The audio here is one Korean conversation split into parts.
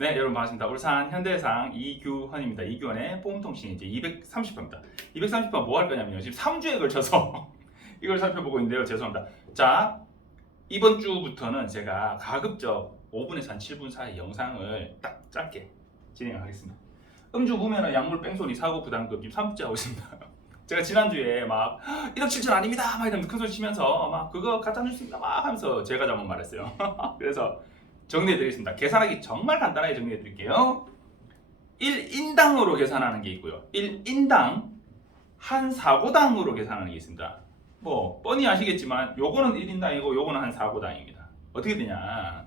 네, 여러분 반갑습니다. 울산 현대해상 이규헌입니다. 이규헌의 보험통신 이제 230화입니다. 230화 뭐 할 거냐면요. 지금 3주에 걸쳐서 이걸 살펴보고 있는데요. 죄송합니다. 자, 이번 주부터는 제가 가급적 5분에서 한 7분 사이 영상을 딱 짧게 진행하겠습니다. 음주 무면허 약물 뺑소니 사고 부담금 지금 3주째 하고 있습니다. 제가 지난주에 막 1억 7천 아닙니다 막 이러면서 큰소리 치면서 막 그거 가짜뉴스입니다 막 하면서 제가 잘못 말했어요. 그래서 정리해드리겠습니다. 계산하기 정말 간단하게 정리해드릴게요. 1인당으로 계산하는 게 있고요. 1인당 한 사고당으로 계산하는 게 있습니다. 뭐 뻔히 아시겠지만 요거는 1인당이고 요거는 한 사고당입니다. 어떻게 되냐,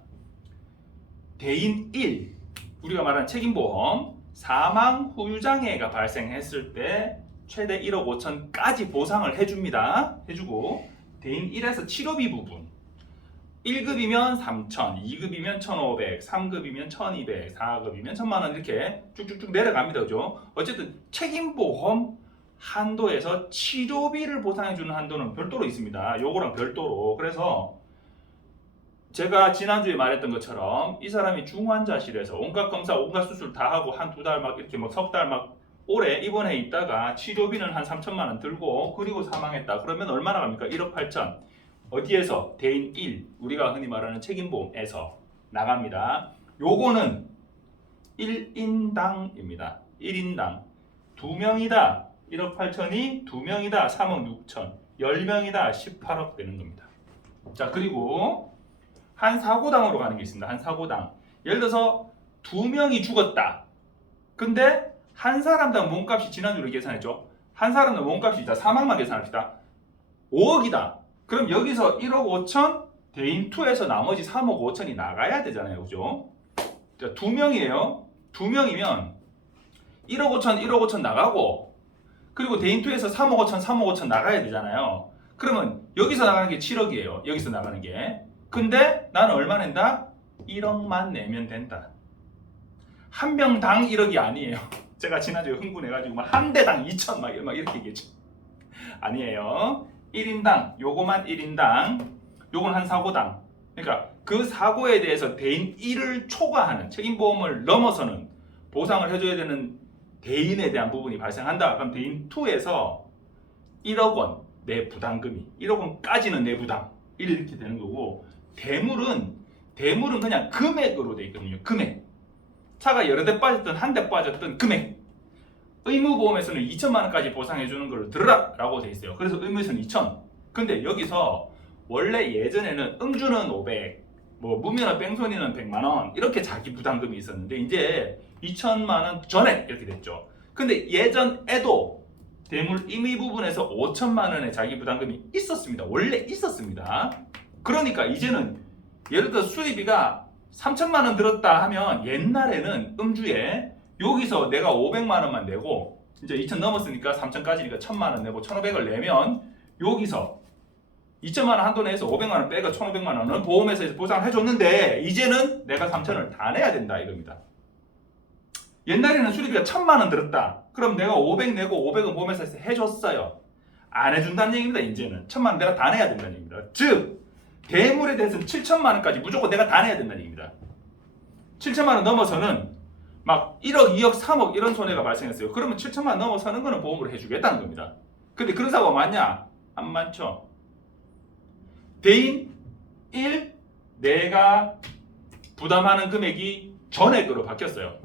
대인 1, 우리가 말하는 책임보험, 사망 후유장애가 발생했을 때 최대 1억 5천까지 보상을 해줍니다. 해주고 대인 1에서 치료비 부분 1급이면 3천, 2급이면 1,500, 3급이면 1,200, 4급이면 1,000만원 이렇게 쭉쭉쭉 내려갑니다. 그죠? 어쨌든 책임보험 한도에서 치료비를 보상해주는 한도는 별도로 있습니다. 요거랑 별도로. 그래서 제가 지난주에 말했던 것처럼 이 사람이 중환자실에서 온갖 검사, 온갖 수술 다 하고 한 두 달 막 이렇게 막 석 달 막 오래 입원해 있다가 치료비는 한 3천만원 들고 그리고 사망했다. 그러면 얼마나 갑니까? 1억 8천. 어디에서? 대인 1, 우리가 흔히 말하는 책임보험에서 나갑니다. 요거는 1인당입니다. 1인당 2명이다 1억 8천이 2명이다 3억 6천 10명이다 18억 되는 겁니다. 자, 그리고 한 사고당으로 가는 게 있습니다. 한 사고당. 예를 들어서 2명이 죽었다. 근데 한 사람당 몸값이 지난주로 계산했죠. 한 사람당 몸값이 있다. 사망만 계산합시다. 5억이다. 그럼 여기서 1억 5천 대인 2에서 나머지 3억 5천이 나가야 되잖아요. 그죠? 자, 2명이에요. 2명이면 1억 5천, 1억 5천 나가고 그리고 대인 2에서 3억 5천, 3억 5천 나가야 되잖아요. 그러면 여기서 나가는 게 7억이에요. 여기서 나가는 게. 근데 나는 얼마 낸다? 1억만 내면 된다. 한 명당 1억이 아니에요. 제가 지난주에 흥분해가지고 막 한 대당 2천 막 이렇게 얘기했죠. 아니에요. 1인당, 요거만 1인당, 요건 한 사고당. 그러니까 그 사고에 대해서 대인 1을 초과하는 책임보험을 넘어서는 보상을 해줘야 되는 대인에 대한 부분이 발생한다. 그럼 대인 2에서 1억 원 내 부담금이 1억 원까지는 내 부담 이렇게 되는 거고, 대물은 그냥 금액으로 돼 있거든요. 금액. 차가 여러 대 빠졌든 한 대 빠졌든 금액. 의무보험에서는 2천만 원까지 보상해주는 걸 들으라 라고 돼 있어요. 그래서 의무에서는 2천. 근데 여기서 원래 예전에는 음주는 500, 뭐 무면허 뺑소니는 100만 원 이렇게 자기 부담금이 있었는데 이제 2천만 원 전에 이렇게 됐죠. 근데 예전에도 대물 임의 부분에서 5천만 원의 자기 부담금이 있었습니다. 원래 있었습니다. 그러니까 이제는 예를 들어 수리비가 3천만 원 들었다 하면 옛날에는 음주에 여기서 내가 500만 원만 내고 이제 2천 넘었으니까 3천까지니까 1,000만 원 내고 1,500을 내면 여기서 2천만 원 한도 내에서 500만 원 빼고 1,500만 원은 보험회사에서 보상을 해줬는데 이제는 내가 3천을 다 내야 된다 이겁니다. 옛날에는 수리비가 1,000만 원 들었다. 그럼 내가 500 내고 500은 보험회사에서 해줬어요. 안 해준다는 얘기입니다. 이제는 1,000만 원 내가 다 내야 된다는 얘기입니다. 즉 대물에 대해서는 7천만 원까지 무조건 내가 다 내야 된다는 얘기입니다. 7천만 원 넘어서는 막 1억, 2억, 3억 이런 손해가 발생했어요. 그러면 7천만 원 넘어서는 거는 보험으로 해주겠다는 겁니다. 근데 그런 사고가 많냐? 안 많죠. 대인 1, 내가 부담하는 금액이 전액으로 바뀌었어요.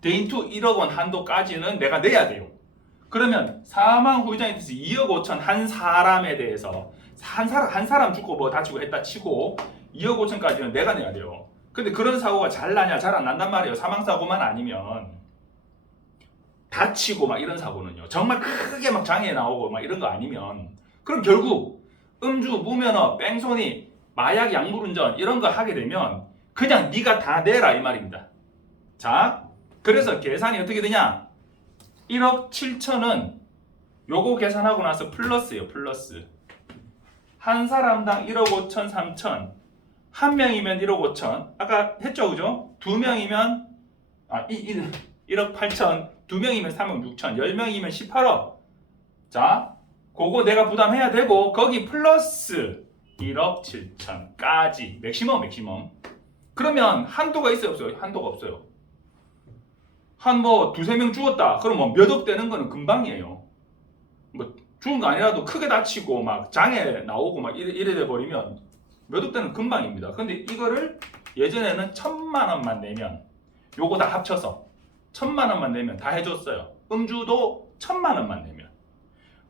대인 2, 1억 원 한도까지는 내가 내야 돼요. 그러면 사망 후유장에 대해서 2억 5천 한 사람에 대해서 한 사람 죽고 뭐 다치고 했다 치고 2억 5천까지는 내가 내야 돼요. 근데 그런 사고가 잘 나냐? 잘 안 난단 말이에요. 사망사고만 아니면 다치고 막 이런 사고는요. 정말 크게 막 장애 나오고 막 이런 거 아니면 그럼 결국 음주, 무면허, 뺑소니, 마약, 약물운전 이런 거 하게 되면 그냥 네가 다 내라 이 말입니다. 자, 그래서 계산이 어떻게 되냐? 1억 7천은 요거 계산하고 나서 플러스예요. 플러스. 한 사람당 1억 5천, 3천. 한 명이면 1억 5천. 아까 했죠, 그죠? 두 명이면 1억 8천. 두 명이면 3억 6천. 10명이면 18억. 자, 그거 내가 부담해야 되고 거기 플러스 1억 7천까지 맥시멈. 그러면 한도가 있어요, 없어요? 한도가 없어요. 한 뭐 두세 명 죽었다. 그럼 뭐 몇 억 되는 거는 금방이에요. 뭐 죽은 거 아니라도 크게 다치고 막 장애 나오고 막 이래 돼 버리면 몇 억 되는 금방입니다. 근데 이거를 예전에는 1,000만 원만 내면 요거 다 합쳐서 1,000만 원만 내면 다 해줬어요. 음주도 1,000만 원만 내면,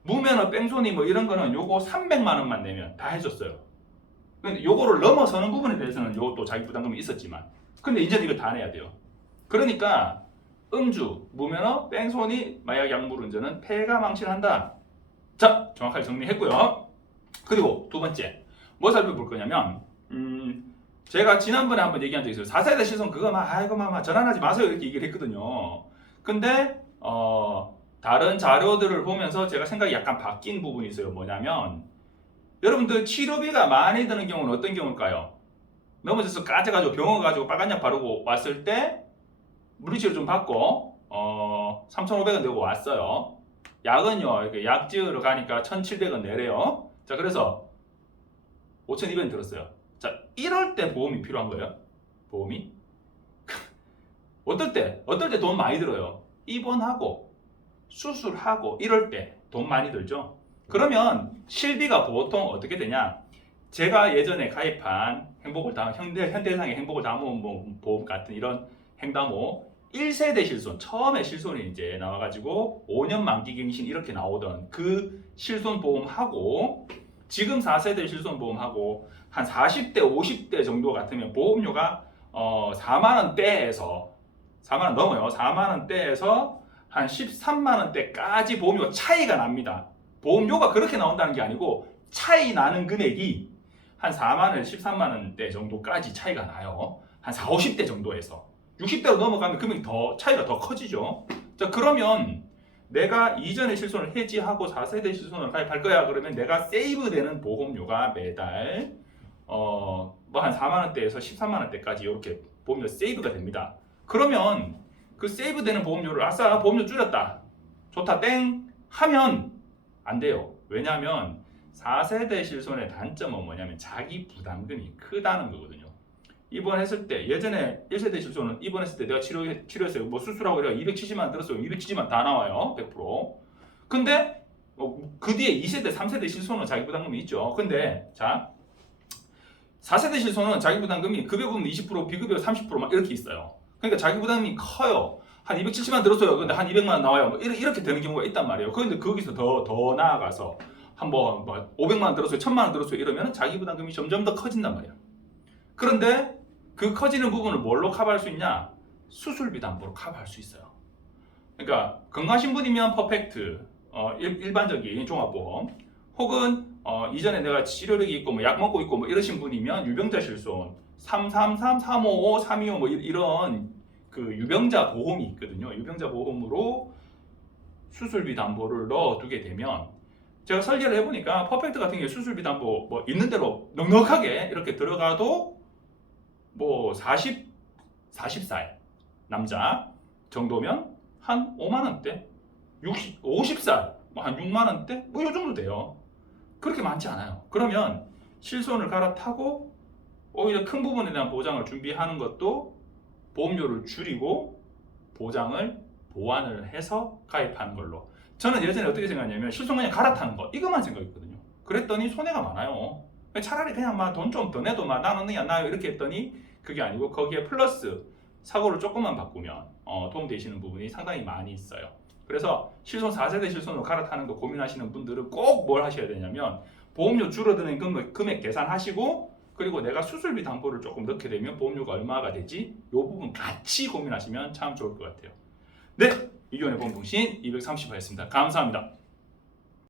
무면허 뺑소니 뭐 이런 거는 요거 300만 원만 내면 다 해줬어요. 근데 요거를 넘어서는 부분에 대해서는 요것도 자기 부담금이 있었지만, 근데 이제 이거 다 내야 돼요. 그러니까 음주, 무면허, 뺑소니, 마약, 약물 운전은 폐가 망신한다. 자, 정확하게 정리했고요. 그리고 두 번째 뭐 살펴볼 거냐면, 제가 지난번에 한번 얘기한 적이 있어요. 4세대 실손 그거 막 아이고 막 전환하지 마세요 이렇게 얘기를 했거든요. 근데 다른 자료들을 보면서 제가 생각이 약간 바뀐 부분이 있어요. 뭐냐면, 여러분들 치료비가 많이 드는 경우는 어떤 경우일까요? 넘어져서 까져가지고 병원 가지고 빨간 약 바르고 왔을 때 물리치료 좀 받고 3,500원 내고 왔어요. 약은요, 이렇게 약지으러 가니까 1,700원 내래요. 자, 그래서 5,200원 들었어요. 자, 이럴 때 보험이 필요한 거예요. 보험이 어떨 때 돈 많이 들어요. 입원하고 수술하고 이럴 때 돈 많이 들죠. 그러면 실비가 보통 어떻게 되냐? 제가 예전에 가입한 행복을 담은 현대해상의 행복을 담은 뭐 보험 같은 이런 행담호 1세대 실손, 처음에 실손이 이제 나와가지고 5년 만기 갱신 이렇게 나오던 그 실손 보험하고 지금 4세대 실손 보험하고 한 40대, 50대 정도 같으면 보험료가 4만 원대에서 4만 원 넘어요. 4만 원대에서 한 13만 원대까지 보험료가 차이가 납니다. 보험료가 그렇게 나온다는 게 아니고 차이 나는 금액이 한 4만 원, 13만 원대 정도까지 차이가 나요. 한 4, 50대 정도에서 60대로 넘어가면 금액이 차이가 더 커지죠. 자, 그러면 내가 이전의 실손을 해지하고 4세대 실손을 가입할 거야. 그러면 내가 세이브되는 보험료가 매달 뭐 한 4만 원대에서 13만 원대까지 이렇게 보험료 세이브가 됩니다. 그러면 그 세이브되는 보험료를 아싸 보험료 줄였다, 좋다 땡 하면 안 돼요. 왜냐하면 4세대 실손의 단점은 뭐냐면 자기 부담금이 크다는 거거든요. 입원했을 때, 예전에 1세대 실손은 입원했을 때 내가 치료했어요. 뭐 수술하고 내가 270만 원 들었어요. 270만 다 나와요. 100%. 근데 그 뒤에 2세대, 3세대 실손은 자기 부담금이 있죠. 근데 자, 4세대 실손은 자기 부담금이 급여금 20%, 비급여 30%막 이렇게 있어요. 그러니까 자기 부담이 커요. 한 270만 들었어요. 근데 한 200만 원 나와요. 뭐 이렇게 되는 경우가 있단 말이에요. 그런데 거기서 더 나아가서 한번 뭐 500만 원 들었어요, 1000만 원 들었어요 이러면 자기 부담금이 점점 더 커진단 말이에요. 그런데 그 커지는 부분을 뭘로 커버할 수 있냐? 수술비 담보로 커버할 수 있어요. 그러니까 건강하신 분이면 퍼펙트, 일반적인 종합보험, 혹은 이전에 내가 치료력이 있고 뭐 약 먹고 있고 뭐 이러신 분이면 유병자 실손 333, 355, 325 뭐 이런 그 유병자 보험이 있거든요. 유병자 보험으로 수술비 담보를 넣어두게 되면, 제가 설계를 해보니까 퍼펙트 같은 경우에 수술비 담보 뭐 있는 대로 넉넉하게 이렇게 들어가도 뭐 40살 남자 정도면 한 5만 원대, 50살 뭐 한 6만 원대 뭐 이 정도 돼요. 그렇게 많지 않아요. 그러면 실손을 갈아타고 오히려 큰 부분에 대한 보장을 준비하는 것도 보험료를 줄이고 보완을 해서 가입하는 걸로. 저는 예전에 어떻게 생각했냐면 실손 그냥 갈아타는 거 이것만 생각했거든요. 그랬더니 손해가 많아요. 차라리 그냥 막 돈 좀 더 내도 막 나는 그냥 나요 이렇게 했더니 그게 아니고 거기에 플러스 사고를 조금만 바꾸면 도움되시는 부분이 상당히 많이 있어요. 그래서 실손 4세대 실손으로 갈아타는 거 고민하시는 분들은 꼭 뭘 하셔야 되냐면 보험료 줄어드는 금액 계산하시고, 그리고 내가 수술비 담보를 조금 넣게 되면 보험료가 얼마가 되지? 이 부분 같이 고민하시면 참 좋을 것 같아요. 네, 이규원의 보험통신 230화였습니다. 감사합니다.